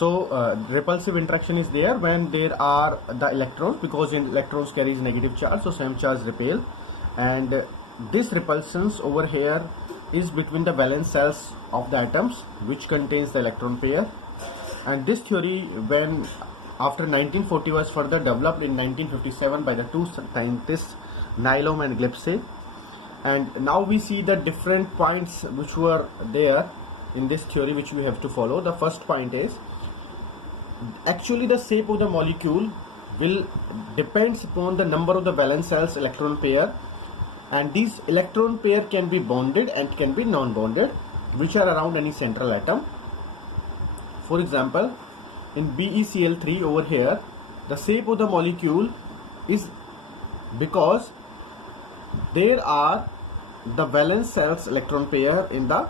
Repulsive interaction is there when there are the electrons, because electrons carries negative charge, so same charge repel, and this repulsions over here is between the valence shells of the atoms which contains the electron pair. And this theory, when after 1940 was further developed in 1957 by the two scientists Nyholm and Gillespie. And now we see the different points which were there in this theory which we have to follow. The first point is, actually the shape of the molecule will depends upon the number of the valence cells electron pair, and these electron pair can be bonded and can be non-bonded, which are around any central atom. For example, in BeCl3 over here, the shape of the molecule is because there are the valence cells electron pair in the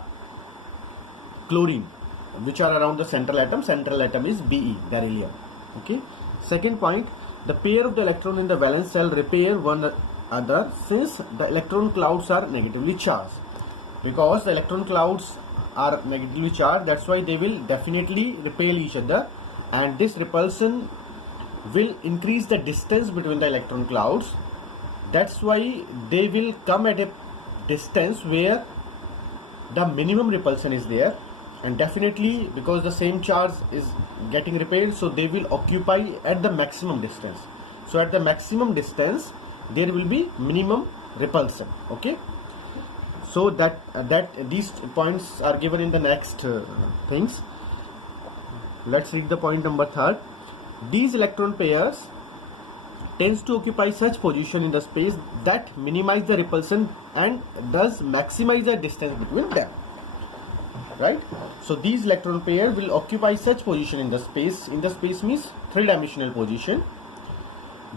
chlorine, which are around the central atom. Central atom is Be, beryllium. Okay. Second point, the pair of the electron in the valence cell repair one another since the electron clouds are negatively charged. Because the electron clouds are negatively charged, that's why they will definitely repel each other, and this repulsion will increase the distance between the electron clouds. That's why they will come at a distance where the minimum repulsion is there, and definitely because the same charge is getting repelled, so they will occupy at the maximum distance. So at the maximum distance there will be minimum repulsion. Okay, so that these points are given in the next things. Let's read the point number 3. These electron pairs tends to occupy such position in the space that minimize the repulsion and thus maximize the distance between them. Right? So these electron pair will occupy such position in the space. In the space means three-dimensional position,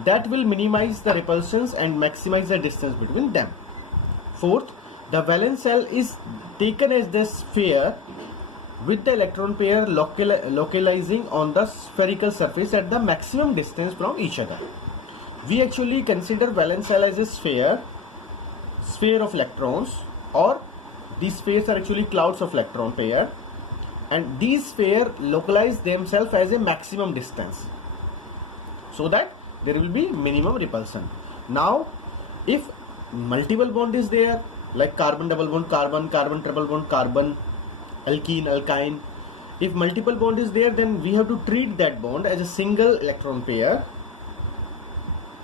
that will minimize the repulsions and maximize the distance between them. Fourth, the valence shell is taken as the sphere with the electron pair localizing on the spherical surface at the maximum distance from each other. We actually consider valence shell as a sphere of electrons, or these spheres are actually clouds of electron pair, and these spheres localize themselves as a maximum distance so that there will be minimum repulsion. Now if multiple bond is there, like carbon double bond carbon, carbon triple bond carbon, alkene alkyne, if multiple bond is there, then we have to treat that bond as a single electron pair,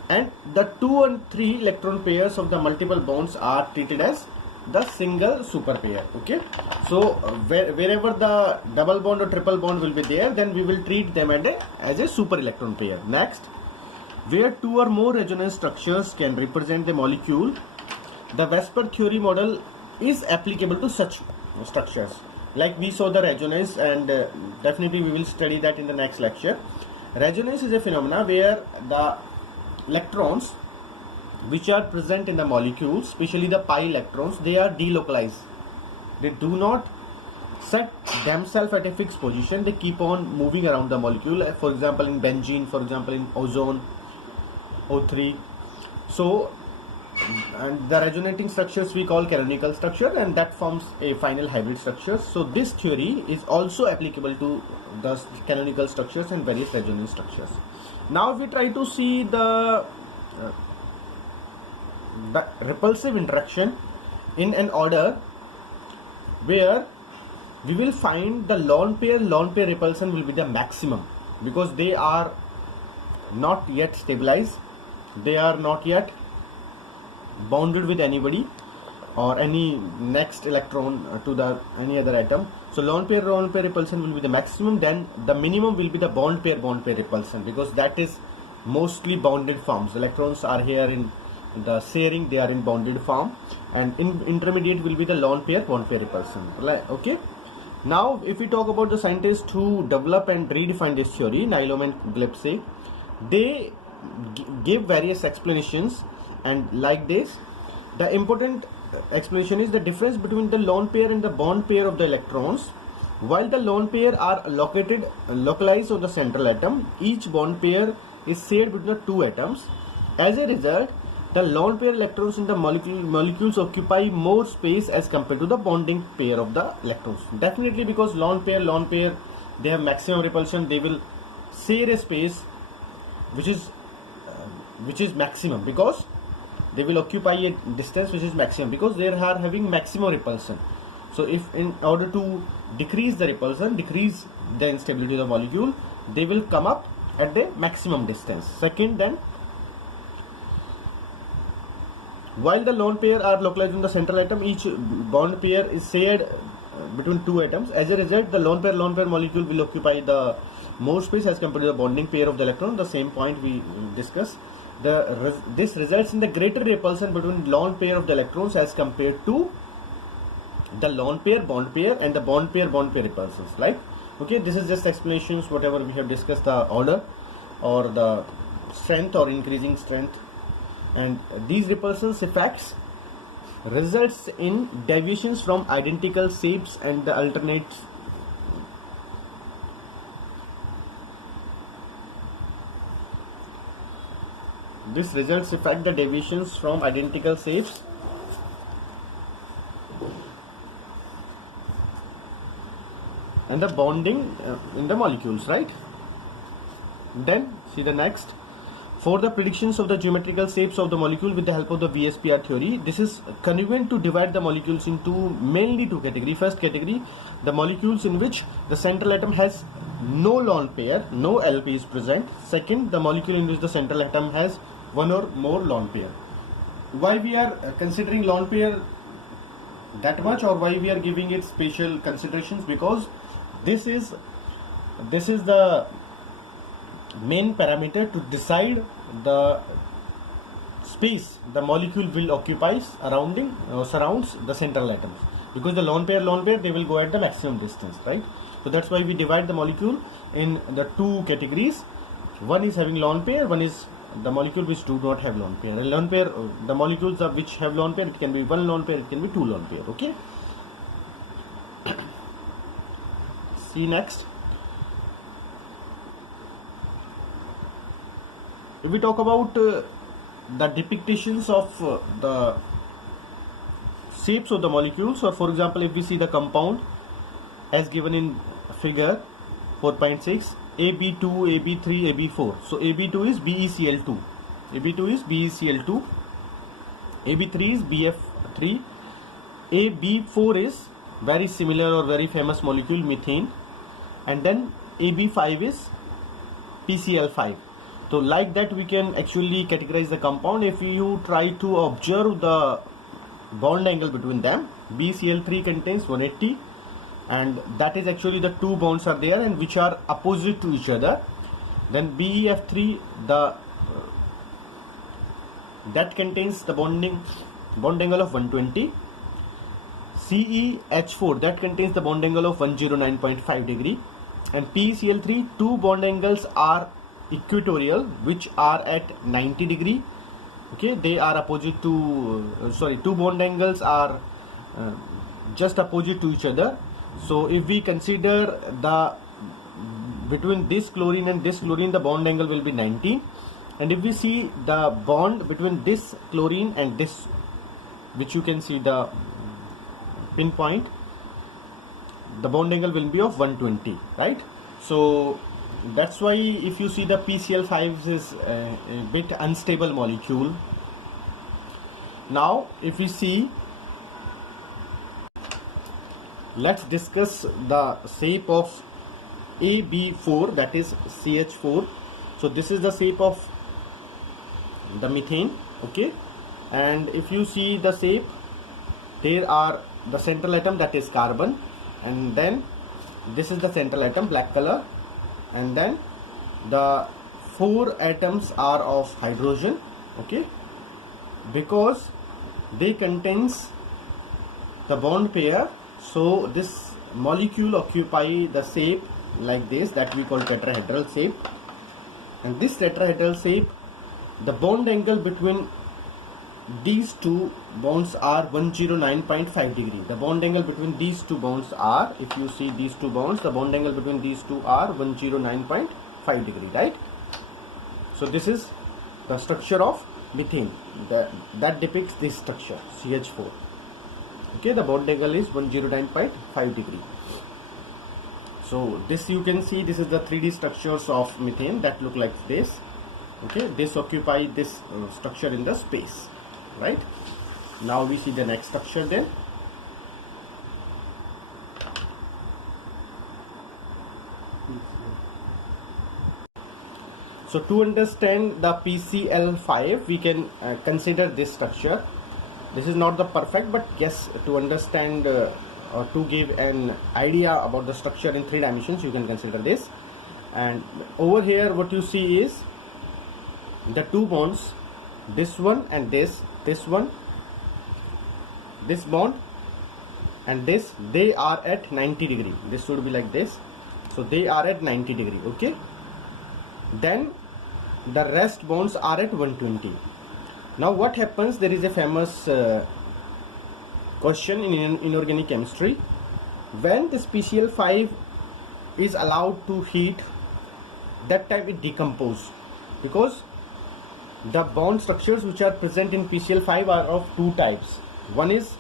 and the 2 and 3 electron pairs of the multiple bonds are treated as the single super pair. Okay, so wherever the double bond or triple bond will be there, then we will treat them as a super electron pair. Next, where 2 or more resonance structures can represent the molecule, the Vesper theory model is applicable to such structures. Like we saw the resonance, and definitely we will study that in the next lecture. Resonance is a phenomena where the electrons which are present in the molecules, especially the pi electrons, they are delocalized. They do not set themselves at a fixed position. They keep on moving around the molecule. For example, in benzene, for example, in ozone, O3. So, and the resonating structures we call canonical structure, and that forms a final hybrid structure. So this theory is also applicable to the canonical structures and various resonance structures. Now if we try to see the repulsive interaction in an order where we will find the lone pair repulsion will be the maximum, because they are not yet stabilized, they are not yet bounded with anybody or any next electron to the any other atom. So lone pair repulsion will be the maximum. Then the minimum will be the bond pair repulsion, because that is mostly bounded forms. Electrons are here in the sharing, they are in bonded form, and in intermediate will be the lone pair repulsion. Okay, now if we talk about the scientists who develop and redefine this theory, Nyholm and Gillespie, they give various explanations, and like this, the important explanation is the difference between the lone pair and the bond pair of the electrons. While the lone pair are localized on the central atom, each bond pair is shared between the two atoms. As a result, the lone pair electrons in the molecules occupy more space as compared to the bonding pair of the electrons. Definitely, because lone pair they have maximum repulsion, they will share a space which is maximum, because they will occupy a distance which is maximum, because they are having maximum repulsion. So if in order to decrease the repulsion, decrease the instability of the molecule, they will come up at the maximum distance. Second, then while the lone pair are localized in the central atom, each bond pair is shared between two atoms. As a result, the lone pair molecule will occupy the more space as compared to the bonding pair of the electron. The same point we discussed. This results in the greater repulsion between lone pair of the electrons as compared to the lone pair bond pair and the bond pair repulsions. Like, okay, this is just explanations whatever we have discussed, the order or the strength or increasing strength. And these repulsions effects results in deviations from identical shapes and the alternate this results affect the deviations from identical shapes and the bonding in the molecules, right? Then see the next. For the predictions of the geometrical shapes of the molecule with the help of the VSPR theory, this is convenient to divide the molecules into mainly two categories. First category, the molecules in which the central atom has no lone pair, no LP is present. Second, the molecule in which the central atom has one or more lone pair. Why we are considering lone pair that much, or why we are giving it special considerations? Because this is the main parameter to decide the space the molecule will occupy surrounds the central atoms, because the lone pair they will go at the maximum distance, right? So that's why we divide the molecule in the two categories. One is having lone pair, one is the molecule which do not have lone pair. Lone pair, the molecules of which have lone pair, it can be one lone pair, it can be two lone pair. Okay. See next. If we talk about the depictions of the shapes of the molecules, or for example, if we see the compound as given in figure 4.6, AB2, AB3, AB4. So AB2 is BeCl2, AB2 is BeCl2, AB3 is BF3, AB4 is very similar or very famous molecule methane, and then AB5 is PCl5. So like that we can actually categorize the compound if you try to observe the bond angle between them. BCl3 contains 180, and that is actually the two bonds are there and which are opposite to each other. Then BeF3, that contains the bond angle of 120. CeH4, that contains the bond angle of 109.5 degree, and PCl3, two bond angles are equatorial which are at 90 degree. Okay, they are opposite to two bond angles are just opposite to each other. So if we consider the between this chlorine and this chlorine, the bond angle will be 90, and if we see the bond between this chlorine and this, which you can see the pinpoint, the bond angle will be of 120, right? So that's why if you see the PCl5 is a bit unstable molecule. Now if we see, let's discuss the shape of AB4, that is CH4. So this is the shape of the methane. Okay, and if you see the shape, there are the central atom, that is carbon, and then this is the central atom, black color, and then the four atoms are of hydrogen. Okay, because they contains the bond pair, so this molecule occupy the shape like this, that we call tetrahedral shape. And this tetrahedral shape, the bond angle between these two bonds are 109.5 degree. The bond angle between these two bonds are, if you see these two bonds, the bond angle between these two are 109.5 degree, right? So this is the structure of methane that depicts this structure, CH4. Okay, the bond angle is 109.5 degree. So this you can see, this is the 3D structures of methane that look like this. Okay, this occupy this structure in the space, right? Now we see the next structure then. So to understand the PCl5, we can consider this structure. This is not the perfect, but yes, to understand or to give an idea about the structure in 3 dimensions, you can consider this. And over here what you see is the 2 bonds, this one and this one, this bond and this, they are at 90 degree. This should be like this. So they are at 90 degree. Okay, then the rest bonds are at 120. Now what happens, there is a famous question in inorganic chemistry. When this PCl5 is allowed to heat, that time it decomposes, because the bond structures which are present in PCl5 are of 2 types. One is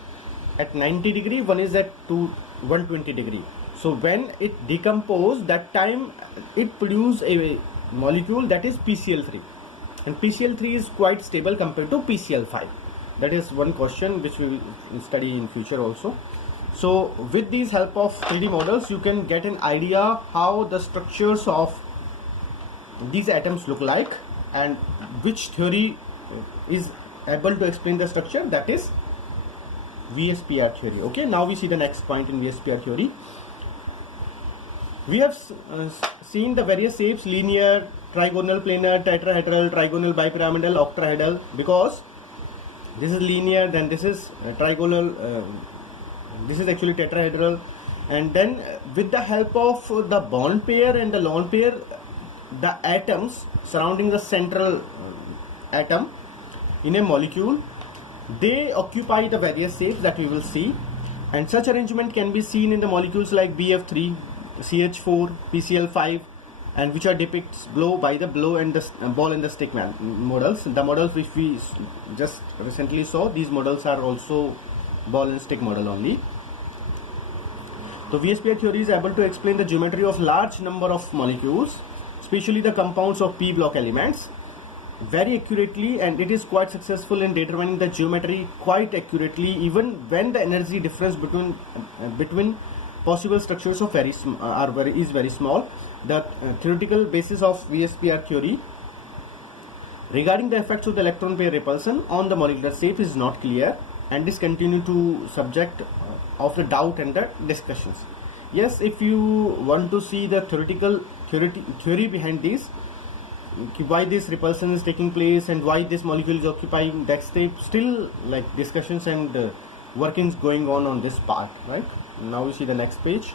at 90 degree, one is at 120 degree. So when it decomposes, that time it produces a molecule that is PCl3, and PCl3 is quite stable compared to PCl5. That is one question which we will study in future also. So with these help of 3D models, you can get an idea how the structures of these atoms look like and which theory is able to explain the structure, that is VSPR theory. Okay, now we see the next point in VSPR theory. We have seen the various shapes: linear, trigonal, planar, tetrahedral, trigonal, bipyramidal, octahedral. Because this is linear, then this is trigonal, this is actually tetrahedral, and then with the help of the bond pair and the lone pair, the atoms surrounding the central atom in a molecule, they occupy the various shapes that we will see, and such arrangement can be seen in the molecules like BF3, CH4, PCl5, and which are depicted below by the blow and the ball and the stick models. The models which we just recently saw, these models are also ball and stick model only. So VSPR theory is able to explain the geometry of large number of molecules, especially the compounds of p block elements, very accurately, and it is quite successful in determining the geometry quite accurately, even when the energy difference between possible structures of is very small. The theoretical basis of VSPR theory regarding the effects of the electron pair repulsion on the molecular shape is not clear, and is continue to subject of the doubt and the discussions. Yes, if you want to see the theory behind this, why this repulsion is taking place and why this molecule is occupying that state, still like discussions and workings going on this part, right? Now we see the next page.